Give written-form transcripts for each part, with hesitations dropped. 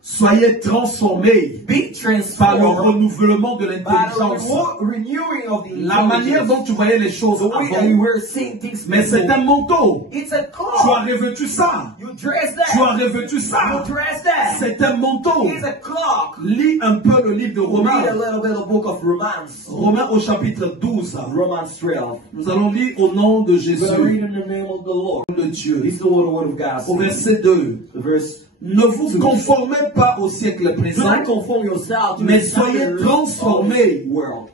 Soyez transformés par le renouvellement de l'intelligence. La manière dont tu voyais les choses avant. Mais c'est un manteau. Tu as revêtu ça. Tu as revêtu ça. C'est un manteau. Lis un peu le livre de Romains. Romains au chapitre 12. Nous allons lire au nom de Jésus. De Dieu. Au verset 2. Ne vous conformez pas au siècle présent, mais soyez transformés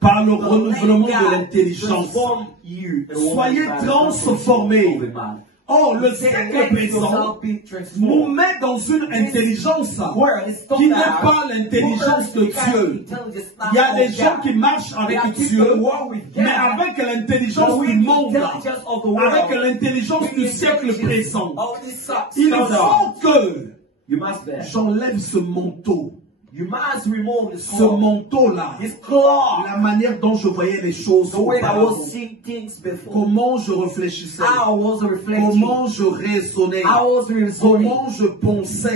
par le renouvellement de l'intelligence. Soyez transformés. Or, le siècle présent nous met dans une intelligence qui n'est pas l'intelligence de Dieu. Il y a des gens qui marchent avec Dieu, mais avec l'intelligence du monde, avec l'intelligence du siècle présent. Il faut que j'enlève ce manteau. Ce manteau-là, la manière dont je voyais les choses, comment je réfléchissais, comment je raisonnais, comment je pensais.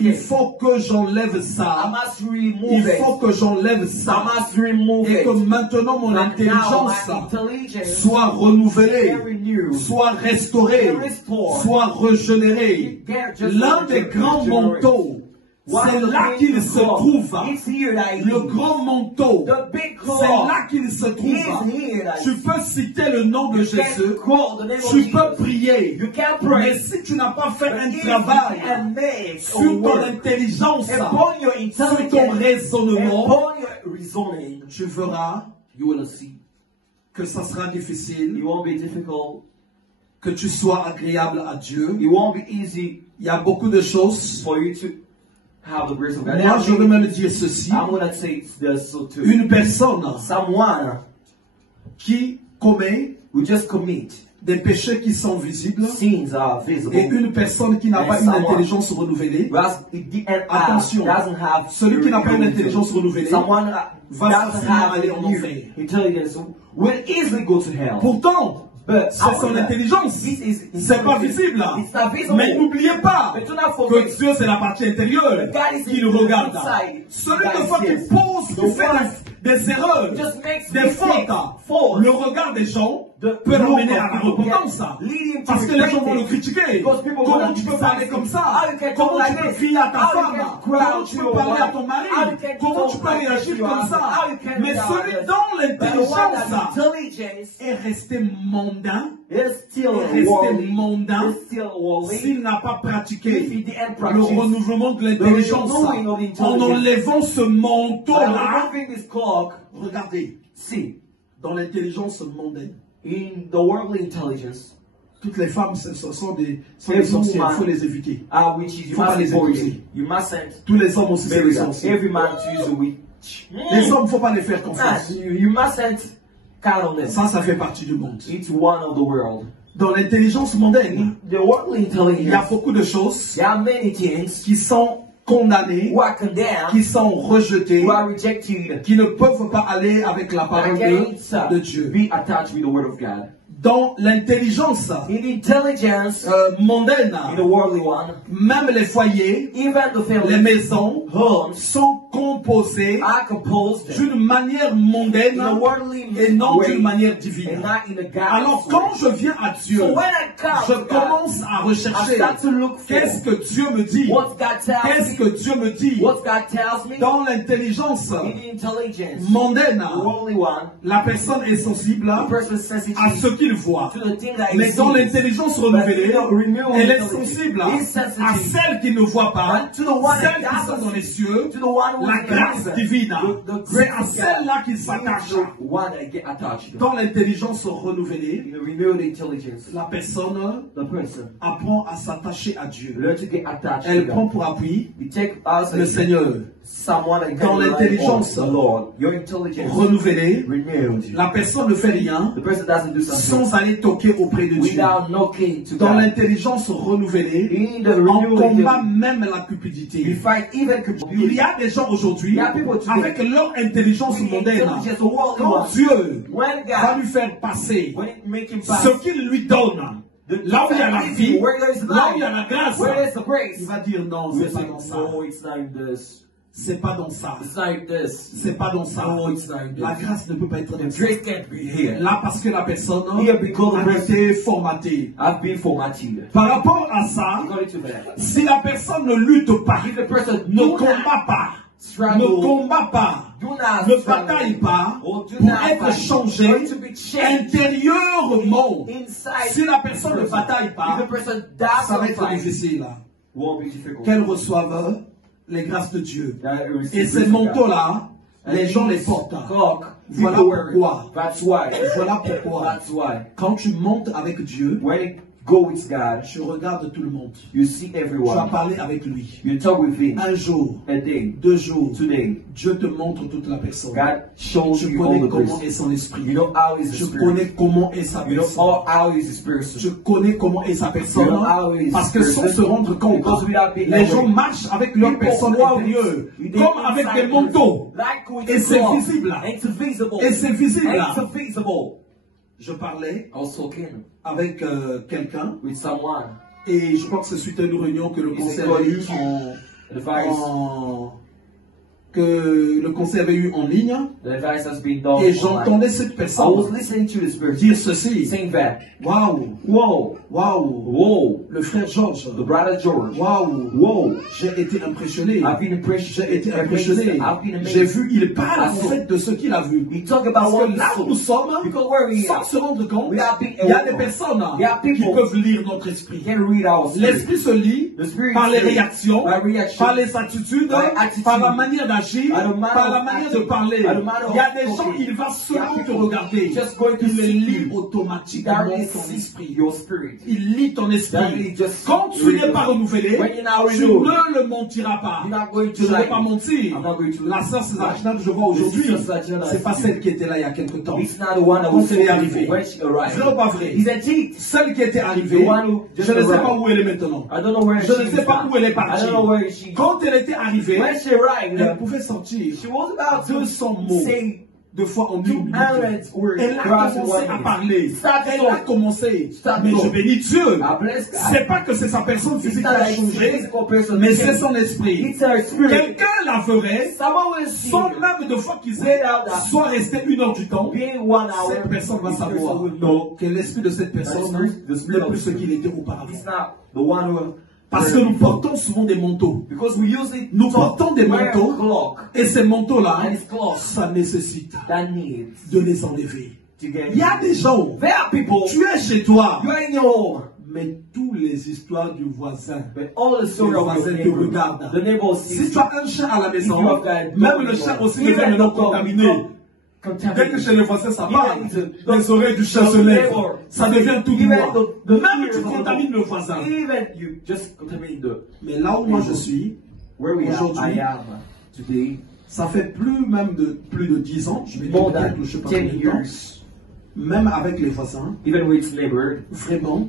Il faut que j'enlève ça. Il faut que j'enlève ça. Et que maintenant mon intelligence soit renouvelée, soit restaurée, soit régénérée. L'un des grands manteaux, c'est là qu'il se trouve. Le grand manteau. C'est là qu'il se trouve. Tu peux citer le nom de Jésus. Tu peux prier. Mais si tu n'as pas fait un travail sur ton intelligence, sur ton raisonnement, tu verras que ça sera difficile. Que tu sois agréable à Dieu. Il y a beaucoup de choses. Moi, je veux même dire ceci. Une personne qui commet des péchés qui sont visibles et une personne qui n'a pas une intelligence renouvelée, attention, celui qui n'a pas une intelligence renouvelée va facilement aller en enfer. Pourtant, c'est son intelligence. C'est pas visible. Mais n'oubliez pas que Dieu, c'est la partie intérieure qui nous regarde. Celui de fois qui pose, qui fait des erreurs, des fautes, le regard des gens peut l'emmener à la repentance. Parce que les gens vont le critiquer. Comment tu peux parler comme ça? Comment tu peux crier à ta femme? Comment tu peux parler à ton mari? Comment tu peux réagir comme ça? Mais celui dont l'intelligence est resté mondain, s'il n'a pas pratiqué le renouvellement de l'intelligence, en enlevant ce manteau-là, regardez, dans l'intelligence mondaine, in the worldly intelligence, toutes les femmes ce sont des sorcières, il faut les éviter. Witches, you must avoid it. You mustn't. Tous les hommes aussi, c'est des sorciers. Every man to use a witch. Les hommes, il ne faut pas les faire confiance. You mustn't count on them. Ça fait partie du monde. It's one of the world. Dans l'intelligence mondaine, the worldly intelligence, il y a beaucoup de choses there are many things qui sont condamnés, qui sont rejetés, qui ne peuvent pas aller avec la parole de Dieu. Dans l'intelligence mondaine, même les foyers, les maisons sont composés d'une manière mondaine et non d'une manière divine. Alors quand je viens à Dieu, je commence à rechercher qu'est-ce que Dieu me dit, qu'est-ce que Dieu me dit. Dans l'intelligence mondaine, la personne est sensible à ce qu'il voit. Mais dans l'intelligence renouvelée, elle est sensible à celle qui ne voit pas, celle qui sont dans les cieux, la grâce divine. C'est à celle-là qu'il s'attache. Dans l'intelligence renouvelée, la personne apprend à s'attacher à Dieu. Elle prend pour appui le Seigneur. Dans l'intelligence renouvelée, la personne ne fait rien sans aller toquer auprès de Dieu. Dans l'intelligence renouvelée, on combat même la cupidité. Il y a des gens aujourd'hui, avec leur intelligence mondaine, quand Dieu va lui faire passer ce qu'il lui donne, là où il y a la vie, where there is là où il y life, a la grâce, where there is the grace, il va dire non, c'est pas dans ça. no, it's not in this. C'est pas dans ça. It's not in this. C'est pas dans ça. No, it's not in La this. grâce ne peut pas être dans The ça. grace can't be here. Là, parce que la personne Here because the a person été formatée. I've been formatted. Par rapport à ça, According to that, si la personne ne lutte pas, if the person ne combat pas, ne combat pas, ne bataille pas pour être changé intérieurement, si la personne ne bataille pas, ça va être difficile. Qu'elle reçoive les grâces de Dieu. Et ces manteaux-là, les gens les portent. Voilà pourquoi. Voilà pourquoi. Quand tu montes avec Dieu, go with God, tu regardes tout le monde. you see Tu vas everyone. parler avec lui. You talk with him. Un jour, A day, 2 jours, today, Dieu te montre toute la personne. God shows Je you all connais the comment person. est son esprit. You know how is Je his connais spirit. comment est sa You know personne. how is his person. Je connais comment est sa personne. You know how is Parce que his sans person. se rendre compte, Because without being les aware, gens marchent avec leur people personne walk intérieure, with comme avec des manteaux. Like with Et c'est cloth. visible. It's visible. Et c'est visible. It's visible. Je parlais I was talking avec quelqu'un, with someone. et je crois que c'est suite à une réunion que le conseil avait eu que le conseil avait eu en ligne, The advice has been done et online. j'entendais cette I personne was listening to this person dire ceci. saying that, Waouh, whoa, waouh, whoa, le frère George, the brother George, waouh, whoa, j'ai été impressionné. I've been impressed. J'ai été impressionné. I've been amazed. J'ai vu, il parle en I saw. fait de ce qu'il a vu. We talk about Parce what que we là où saw. nous sommes, Because where we sans are, se rendre compte, we are being il y a des aware. personnes There are qui people peuvent lire notre esprit. can read our spirit. L'esprit se lit The spirit par les is read réactions, by reaction, par les attitudes, by attitude, par la manière d'agir, by the manner par la of manière acting, de parler. by the manner Il y a of des gens, talking. il va seulement There are te people regarder. just going to Il see lit you. automatiquement Directly ton see esprit. your spirit. Il lit ton esprit. Directly just Quand tu read n'es it. pas renouvelé, When you're not tu renewed, ne le mentiras pas. you're not going to Je ne vais lie. pas mentir. I'm not going to lie. La sœur Césarina que je vois aujourd'hui, The sister Césarina c'est pas is celle qui était là il y a quelque temps. It's not the one that Quand was elle est arrivée. when she arrived. Vrai ou pas vrai? Is that it? Celle qui était arrivée, The one who just je ne sais arrived. pas où elle est maintenant. I don't know where Je she ne sais is pas now. où elle est I partie. don't know where she. Quand elle était arrivée, When she arrived, elle pouvait sortir she was about to 200 mots. say 2 fois en 1 minute. 200 words. Elle a Cross commencé one à minute. parler. Start Elle talk. a commencé. Start Mais talk. je bénis Dieu. I bless God. C'est pas que c'est sa personne physique qui It's not a like changé, physical person mais changed. c'est son esprit. It's her spirit. Quelqu'un la ferait Someone will see sans her. même de fois qu'il Without that. soit resté 1 heure du temps. Being 1 hour, Cette personne va this person savoir will know que l'esprit de cette personne the spirit n'est of plus ce the qu'il était auparavant. it's not the one who. Parce que nous portons souvent des manteaux. Because we use it. Nous portons des wear a manteaux cloak et ces manteaux-là, and it's cloth ça nécessite that needs de les enlever. to get. Il y a des gens, There are people. tu es chez toi, You are in your home, mais toutes les histoires du voisin, but all the story le of voisin your te neighbor, regarde. the neighbor Si sees tu as un chien à la maison, If you have got même dog, le chien aussi even devient maintenant the dog contaminé. Dès que contaminated. chez les voisins ça parle, Even les oreilles du chien se lèvent, ça devient tout Even noir. the Même ears tu of the contamines dog. le voisin. Even you just contaminate the Mais là où moi je suis, where we are. aujourd'hui, I am today. ça fait plus de 10 ans, je vais More dire than peut-être, je sais pas 10 combien de temps, years. même avec les voisins, Even with neighbor, vraiment,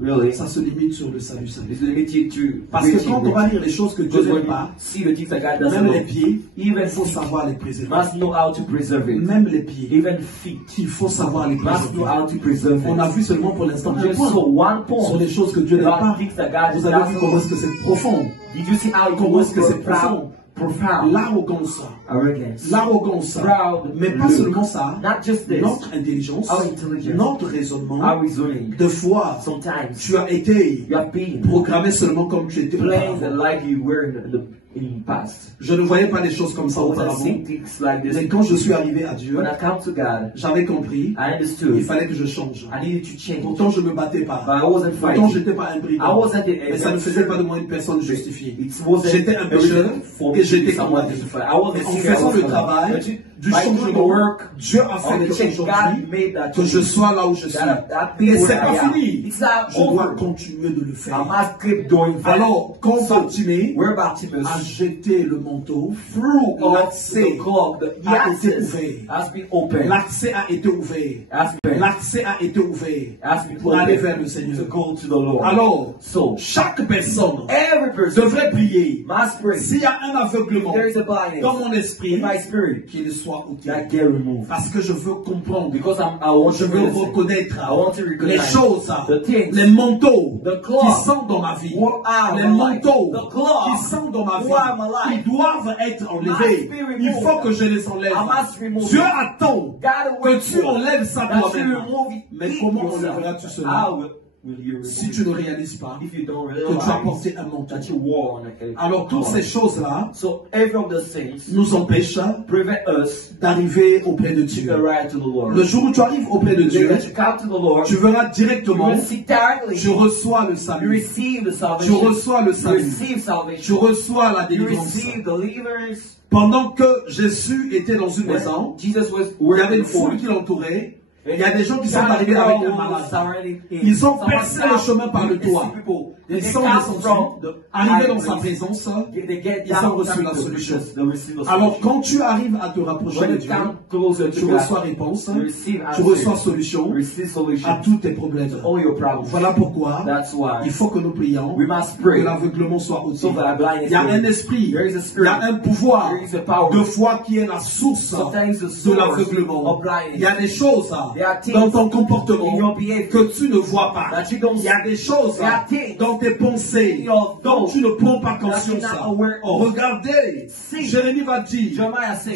really, ça se limite sur le salut. it's limited to. Parce que quand on va lire les choses que Dieu Because when n'aime you pas, see the things that God doesn't même know, les pieds, il even faut feet savoir les préserver. must know how to preserve it. Même les pieds, Even feet il faut savoir les must know préserver. how to preserve On a it. vu seulement pour l'instant un Just point so one sur point les choses que Dieu n'aime about pas. things that God Vous avez vu doesn't comment know. est-ce que c'est profond. Did you see how it Comment was est-ce que c'est profond. profound? L'arrogance. Arrogance. L'arrogance. Proud. Mais pas look. seulement ça. Not just this. Notre intelligence, Our intelligence. notre raisonnement, Our reasoning. de fois, Sometimes tu as été you have been programmé seulement comme tu étais playing auparavant. like you were in the past. Je ne voyais pas les choses comme ça I wasn't auparavant. seeing things like Mais this. quand je suis arrivé à Dieu, When I come to God, j'avais compris, I il understood fallait que je change. I needed to change. Pourtant, je ne me battais pas. But I wasn't Pourtant, fighting. je n'étais pas un brigand. I wasn't Mais ça ne faisait pas de moi une personne justifiée. It wasn't J'étais un pécheur for et j'étais someone condamné. justified. I wasn't Et en seeing faisant I le was travail But du by doing the changement, work Dieu a of fait the que change, God aujourd'hui, made that que je change. sois là où je suis. That Et where c'est I pas am. fini. It's not Je dois over. continuer de le I faire. must keep doing that. Alors, quand Bartimée Where Bartimaeus a jeté le manteau, through of l'accès the clock, the a été access ouvert. has been opened. L'accès a été ouvert. Has been L'accès a été ouvert has been pour aller vers opened le Seigneur. to go to the Lord. Alors, So chaque personne every person devrait prier. must pray. S'il y a un aveugle aveuglement there is a blindness dans mon esprit, in my spirit, qu'il soit ôté. that get removed. Parce que je veux comprendre, Because I want je to veux listen. reconnaître I want to les recognize choses, the things, les manteaux the qui cloth, sont dans ma vie, what are les my life, manteaux the cloth, qui sont dans ma vie, what are my life, qui doivent être enlevés. must be removed. Il faut que je les enlève. I must remove Dieu it. attend God que will tu enlèves ça that you toi-même. remove it. Mais comment enlèveras-tu cela How will you remove si tu ne réalises pas if you don't que tu as realize porté un manteau? that you wore on a Alors toutes ces choses-là So every of the things nous empêchent prevent us d'arriver auprès de to Dieu. arrive to the Lord. Le jour où tu arrives auprès de The day Dieu, that you come to the Lord, tu verras you directement, will see directly. je reçois le You salut, receive the je salvation. reçois le You salut, receive je salvation. reçois la You délivrance. receive deliverance. Pendant que Jésus était dans une maison, Jesus was il y avait une working foule qui l'entourait. Il y a des gens qui sont arrivés avec un malade. Ils ont percé le chemin par le toit. Ils sont descendus, arrivés dans sa présence, ils ont reçu la solution. Alors quand tu arrives à te rapprocher de Dieu, tu reçois réponse, tu reçois solution à tous tes problèmes. Voilà pourquoi il faut que nous prions, que l'aveuglement soit ôté. Il y a un esprit, il y a un pouvoir de foi qui est la source de l'aveuglement. Il y a des choses dans ton comportement que tu ne vois pas. Il y a des choses dans tes pensées dont tu ne prends pas conscience. Regardez, Jérémie va dire,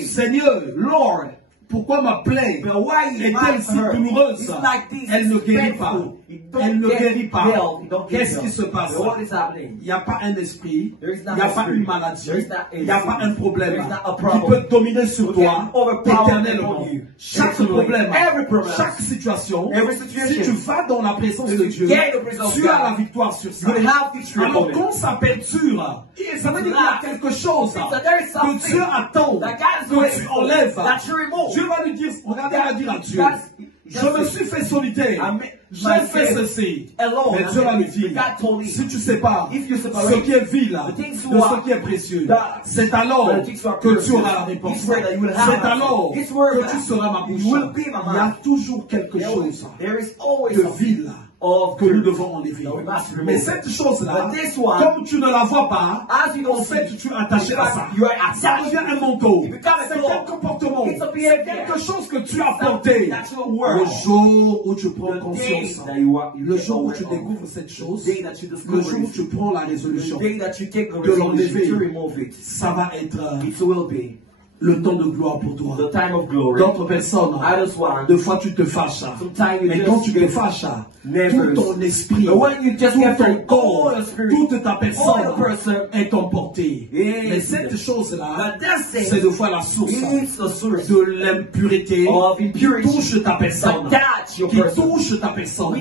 Seigneur, Lord, pourquoi ma plaie est-elle si douloureuse? Elle ne guérit pas. Elle ne guérit pas. Qu'est-ce qui se passe? Il n'y a pas un esprit, il n'y a pas une maladie, il n'y a pas un problème qui peut dominer sur toi éternellement. Chaque problème, chaque situation, si tu vas dans la présence de Dieu, tu as la victoire sur ça. Alors quand ça perdure, ça veut dire qu'il y a quelque chose que Dieu attend, que tu enlèves. Dieu va lui dire, regardez, il va dire à Dieu, je me suis fait solitaire, j'ai fait ceci. Mais Dieu va lui dire, si tu sépares ce qui est vil de ce qui est précieux, c'est alors que tu auras la réponse. C'est alors que tu seras ma bouche. Il y a toujours quelque chose de vil que nous devons enlever. Mais cette chose-là, comme tu ne la vois pas, en fait, tu es attaché à ça. Ça devient un manteau. C'est un comportement. C'est quelque chose que tu as porté. Le jour où tu prends conscience, le jour où tu découvres cette chose, le jour où tu prends la résolution de l'enlever, ça va être le temps de gloire pour toi. D'autres personnes, deux fois tu te fâches. Mais quand tu te fâches, tout ton esprit, tout ton corps, toute ta personne est emportée. Mais cette chose-là, c'est deux fois la source de l'impureté qui touche ta personne. Qui touche ta personne.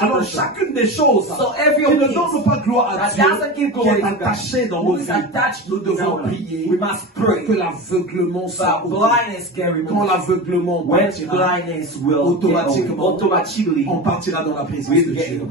Alors chacune des choses qui ne donnent pas gloire à Dieu, qui est attachée dans nos vies, nous devons prier que l'aveuglement soit ôté. Quand l'aveuglement partira, automatiquement, on partira dans la présence de Dieu.